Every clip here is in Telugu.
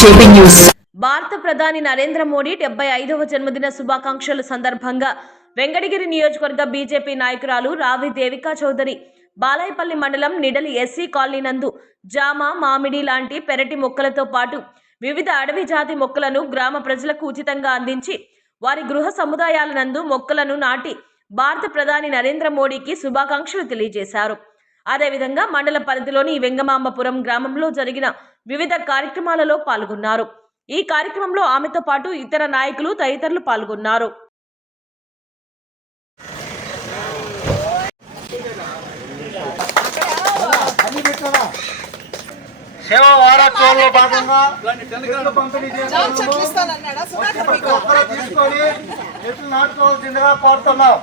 JP news. భారత ప్రధాని నరేంద్ర మోడీ డెబ్బై ఐదవ జన్మదిన శుభాకాంక్షల సందర్భంగా వెంకటగిరి నియోజకవర్గ బీజేపీ నాయకురాలు రావి దేవికా చౌదరి బాలాయపల్లి మండలం నిడలి ఎస్సీ కాలనీ నందు జామ మామిడి లాంటి పెరటి మొక్కలతో పాటు వివిధ అడవి జాతి మొక్కలను గ్రామ ప్రజలకు ఉచితంగా అందించి వారి గృహ సముదాయాల నందు మొక్కలను నాటి భారత ప్రధాని నరేంద్ర మోడీకి శుభాకాంక్షలు తెలియజేశారు. అదేవిధంగా మండల పరిధిలోని వెంగమాంబపురం గ్రామంలో జరిగిన వివిధ కార్యక్రమాలలో పాల్గొన్నారు ఈ కార్యక్రమంలో ఆమెతో పాటు ఇతర నాయకులు తదితరులు పాల్గొన్నారు సేవా వారోత్సవంలో భాగంగా పంపిణీ తీసుకొని నాటుకోవాల్సిందిగా కోరుతున్నాం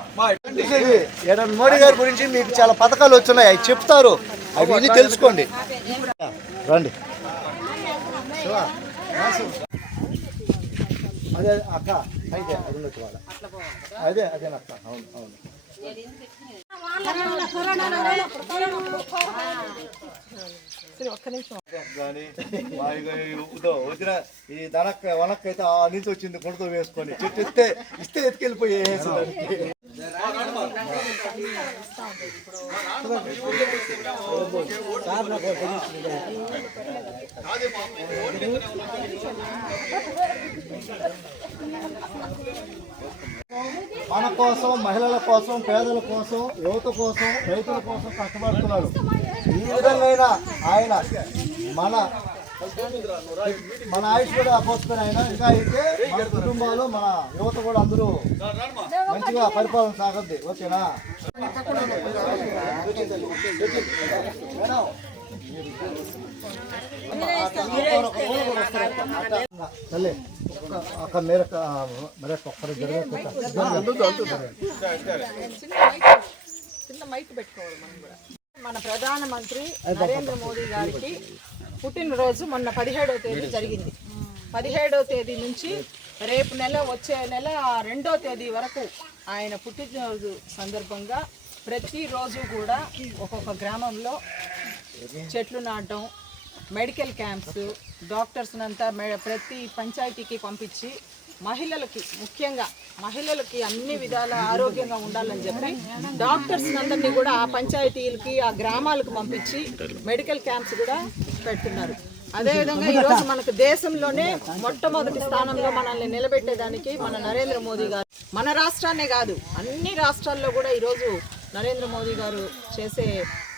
మోడీ గారి గురించి మీకు చాలా పథకాలు వచ్చున్నాయి. అవి చెప్తారు. అవి విని తెలుసుకోండి. రండి. అదే అక్క అయితే అది ఉండొచ్చు వాళ్ళ. అదే అదే అక్క. అవును అవును. కానీ ఈ దనక్క వనక్క అయితే ఆ నుంచి వచ్చింది కొడుతూ వేసుకొని. చెట్టు ఇస్తే ఇస్తే ఎత్తుకెళ్ళిపోయి వేసేదానికి మన కోసం మహిళల కోసం పేదల కోసం యువత కోసం రైతుల కోసం కష్టపడుతున్నారు. ఈ విధంగా ఆయన మన మన ఆయుష్ కూడా అపోసుకొని ఆయన. ఇంకా అయితే మన కుటుంబాలు మన యువత కూడా అందరూ మంచిగా పరిపాలన సాగద్ది. ఓకేనా? తల్లి ఒక్క- అక్క మేరక మేరక ఒక్కరి చిన్న మైక్ పెట్టుకోవాలి మనం కూడా. మన ప్రధానమంత్రి నరేంద్ర మోడీ గారికి పుట్టినరోజు మొన్న పదిహేడవ తేదీ జరిగింది. పదిహేడవ తేదీ నుంచి రేపు నెల వచ్చే నెల రెండో తేదీ వరకు ఆయన పుట్టినరోజు సందర్భంగా ప్రతిరోజు కూడా ఒక్కొక్క గ్రామంలో చెట్లు నాటడం మెడికల్ క్యాంప్స్ డాక్టర్స్ అంతా మె- ప్రతి పంచాయతీకి పంపించి మహిళలకి ముఖ్యంగా మహిళలకి అన్ని విధాల ఆరోగ్యంగా ఉండాలని చెప్పి డాక్టర్స్ అందరినీ కూడా ఆ పంచాయతీలకి ఆ గ్రామాలకు పంపించి మెడికల్ క్యాంప్స్ కూడా పెడుతున్నారు. అదేవిధంగా ఈరోజు మనకు దేశంలోనే మొట్టమొదటి స్థానంలో మనల్ని నిలబెట్టేదానికి మన నరేంద్ర మోదీ గారు మన రాష్ట్రాన్నే కాదు అన్ని రాష్ట్రాల్లో కూడా ఈరోజు నరేంద్ర మోదీ గారు చేసే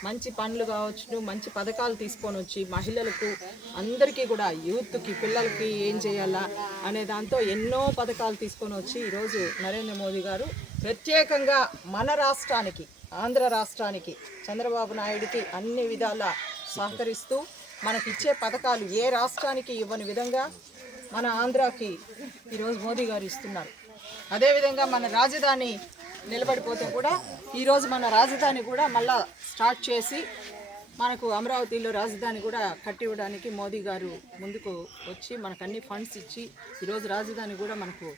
మంచి పనులు కావచ్చు మంచి పథకాలు తీసుకొని వచ్చి మహిళలకు అందరికీ కూడా యూత్కి పిల్లలకి ఏం చేయాలా అనే దాంతో ఎన్నో పథకాలు తీసుకొని వచ్చి ఈరోజు నరేంద్ర మోదీ గారు ప్రత్యేకంగా మన రాష్ట్రానికి ఆంధ్ర రాష్ట్రానికి చంద్రబాబు నాయుడికి అన్ని విధాలా సహకరిస్తూ మనకిచ్చే పథకాలు ఏ రాష్ట్రానికి ఇవ్వని విధంగా మన ఆంధ్రాకి ఈరోజు మోదీ గారు ఇస్తున్నారు. అదేవిధంగా మన రాజధాని నిలబడిపోతే కూడా ఈరోజు మన రాజధాని కూడా మళ్ళా స్టార్ట్ చేసి మనకు అమరావతిలో రాజధాని కూడా కట్టివ్వడానికి మోదీ గారు ముందుకు వచ్చి మనకు అన్ని ఫండ్స్ ఇచ్చి ఈరోజు రాజధాని కూడా మనకు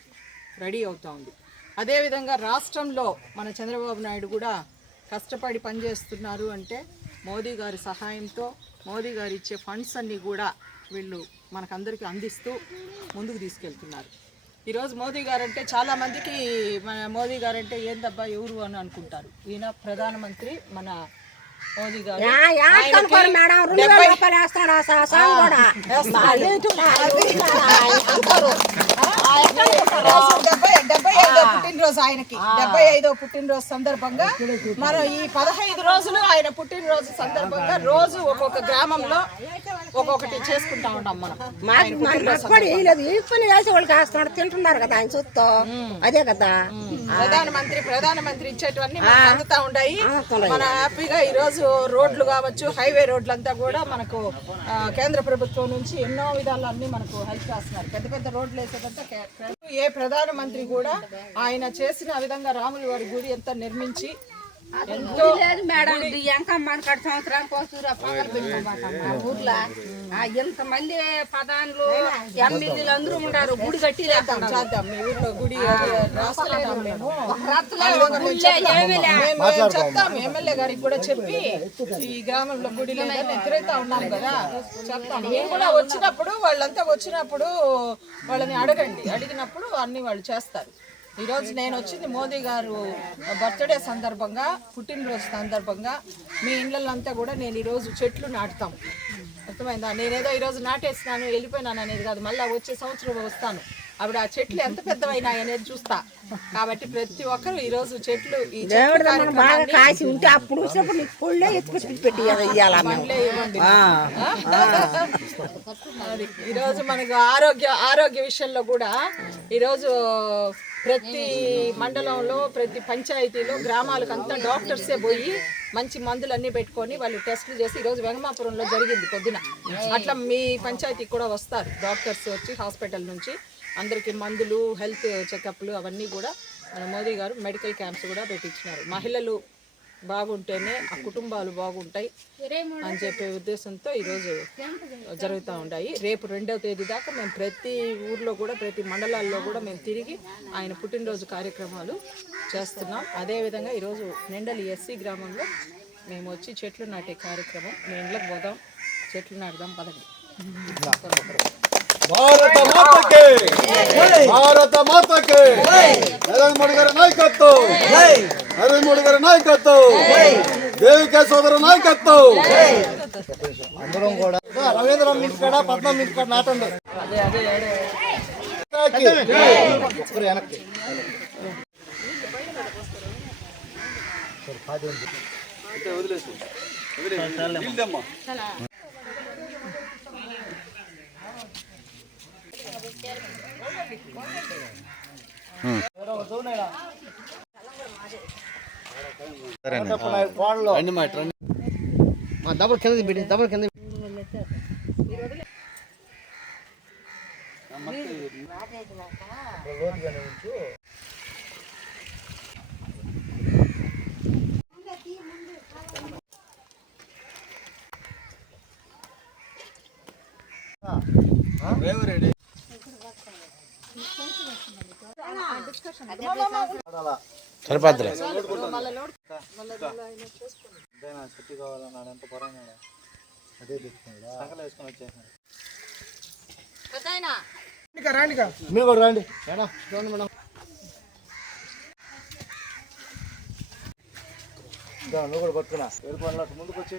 రెడీ అవుతూ ఉంది. అదేవిధంగా రాష్ట్రంలో మన చంద్రబాబు నాయుడు కూడా కష్టపడి పనిచేస్తున్నారు అంటే మోదీ గారి సహాయంతో మోదీ గారు ఇచ్చే ఫండ్స్ అన్నీ కూడా వీళ్ళు మనకందరికీ అందిస్తూ ముందుకు తీసుకెళ్తున్నారు ఈరోజు మోదీ గారు అంటే చాలా మందికి మన మోదీ గారు అంటే ఏందబ్బా ఎవరు అని అనుకుంటారు ఈయన ప్రధానమంత్రి మన మోదీ గారు డెబ్బై- డెబ్బై ఐదో పుట్టినరోజు ఆయనకి. డెబ్బై ఐదో పుట్టినరోజు సందర్భంగా మనం ఈ పదహైదు రోజులు ఆయన పుట్టినరోజు సందర్భంగా రోజు ఒక్కొక్క గ్రామంలో ఒక్కొక్కటి చేసుకుంటా ఉంటాం మనం. ఆయన పుట్టినరోజు అప్పటి లేదు. ఇప్పుడు వేసే వాళ్ళకి వేస్తున్నాడు తింటున్నారు కదా ఆయన చూస్తూ అదే కదా. ప్రధానమంత్రి ప్రధానమంత్రి ఇచ్చేటివన్నీ మనకు అందుతా ఉన్నాయి మన హ్యాపీగా ఈ రోజు రోడ్లు కావచ్చు హైవే రోడ్లు అంతా కూడా మనకు కేంద్ర ప్రభుత్వం నుంచి ఎన్నో విధాలు అన్ని మనకు హెల్ప్ చేస్తున్నారు. పెద్ద పెద్ద రోడ్లు వేసేదంతా కే- ఏ ప్రధానమంత్రి కూడా ఆయన చేసిన విధంగా రాముల వారి గుడి అంతా నిర్మించి ఎంతో లేదు మేడం ఇది ఎంకమ్మ కాడ సంవత్సరానికి వస్తారు పగలు పెట్టుకోబాకమ్మ ఊర్లో ఆ, ఇంతమంది పదాన్లు ఎమ్మెల్యేలు అందరూ ఉన్నారు గుడి కట్టి చెప్తాం. ఎమ్మెల్యే గారికి కూడా చెప్పి ఈ గ్రామంలో గుడి లేదా నేను తిరుగుతా ఉన్నాం కదా. చెప్తాం. మేము కూడా వచ్చినప్పుడు వాళ్ళంతా వచ్చినప్పుడు వాళ్ళని అడగండి. అడిగినప్పుడు అన్ని వాళ్ళు చేస్తారు. ఈ రోజు నేను వచ్చింది మోదీ గారు బర్త్డే సందర్భంగా పుట్టినరోజు సందర్భంగా. మీ ఇళ్ళంతా కూడా నేను ఈరోజు చెట్లు నాటుతాం. అర్థమైందా? నేనేదో ఈరోజు నాటేసినాను వెళ్ళిపోయినాను అనేది కాదు. మళ్ళీ వచ్చే సంవత్సరం వస్తాను. అప్పుడు ఆ చెట్లు ఎంత పెద్దవైనాయి అనేది చూస్తా. కాబట్టి ప్రతి ఒక్కరు ఈ రోజు చెట్లు ఈ చెట్లు బాగా కాసి ఉంటే అప్పుడు పొళ్ళే పెట్టి అది ఈరోజు మనకు ఆరోగ్య ఆరోగ్య విషయంలో కూడా ఈరోజు ప్రతి మండలంలో ప్రతి పంచాయతీలో గ్రామాలకు అంతా డాక్టర్సే పోయి మంచి మందులు అన్నీ పెట్టుకొని వాళ్ళు టెస్టులు చేసి ఈరోజు వెంగమాపురంలో జరిగింది పొద్దున. అట్లా మీ పంచాయతీకి కూడా వస్తారు డాక్టర్స్ వచ్చి హాస్పిటల్ నుంచి. అందరికీ మందులు హెల్త్ చెకప్లు అవన్నీ కూడా మన మోదీ గారు మెడికల్ క్యాంప్స్ కూడా పెట్టించినారు. మహిళలు బాగుంటేనే ఆ కుటుంబాలు బాగుంటాయి అని చెప్పే ఉద్దేశంతో ఈరోజు జరుగుతూ ఉన్నాయి రేపు రెండవ తేదీ దాకా మేము ప్రతి ఊర్లో కూడా ప్రతి మండలాల్లో కూడా మేము తిరిగి ఆయన పుట్టినరోజు కార్యక్రమాలు చేస్తున్నాం. అదేవిధంగా ఈరోజు నిండలి ఎస్సీ గ్రామంలో మేము వచ్చి చెట్లు నాటే కార్యక్రమం. మేము ఇంట్లోకి పోదాం. చెట్లు నాటుదాం. పదండి. భారత మాతకి! భారత మాతకి! నరేంద్ర మోడీ గారి నాయకత్వం! నరేంద్ర మోడీ గారి నాయకత్వం. దేవికా సోదరు నాయకత్వం. అందరం కూడా. రవీంద్ర కాడ పద్మ కాడ నాటండి. వెనక్కి. కోడలో డబుల్ కింద పెట్టి డబుల్ కింద సరిపోద్దులే. చుట్టి కావాలన్నాడు ఎంత పొరన్నాడు అదే తెచ్చుకున్నాడా సంకలు వేసుకొని వచ్చేసాడు మీరు కూడా రండి ఇదా, నువ్వు కూడా పట్టుకున్నా ఏడు పనులు ముందుకు వచ్చి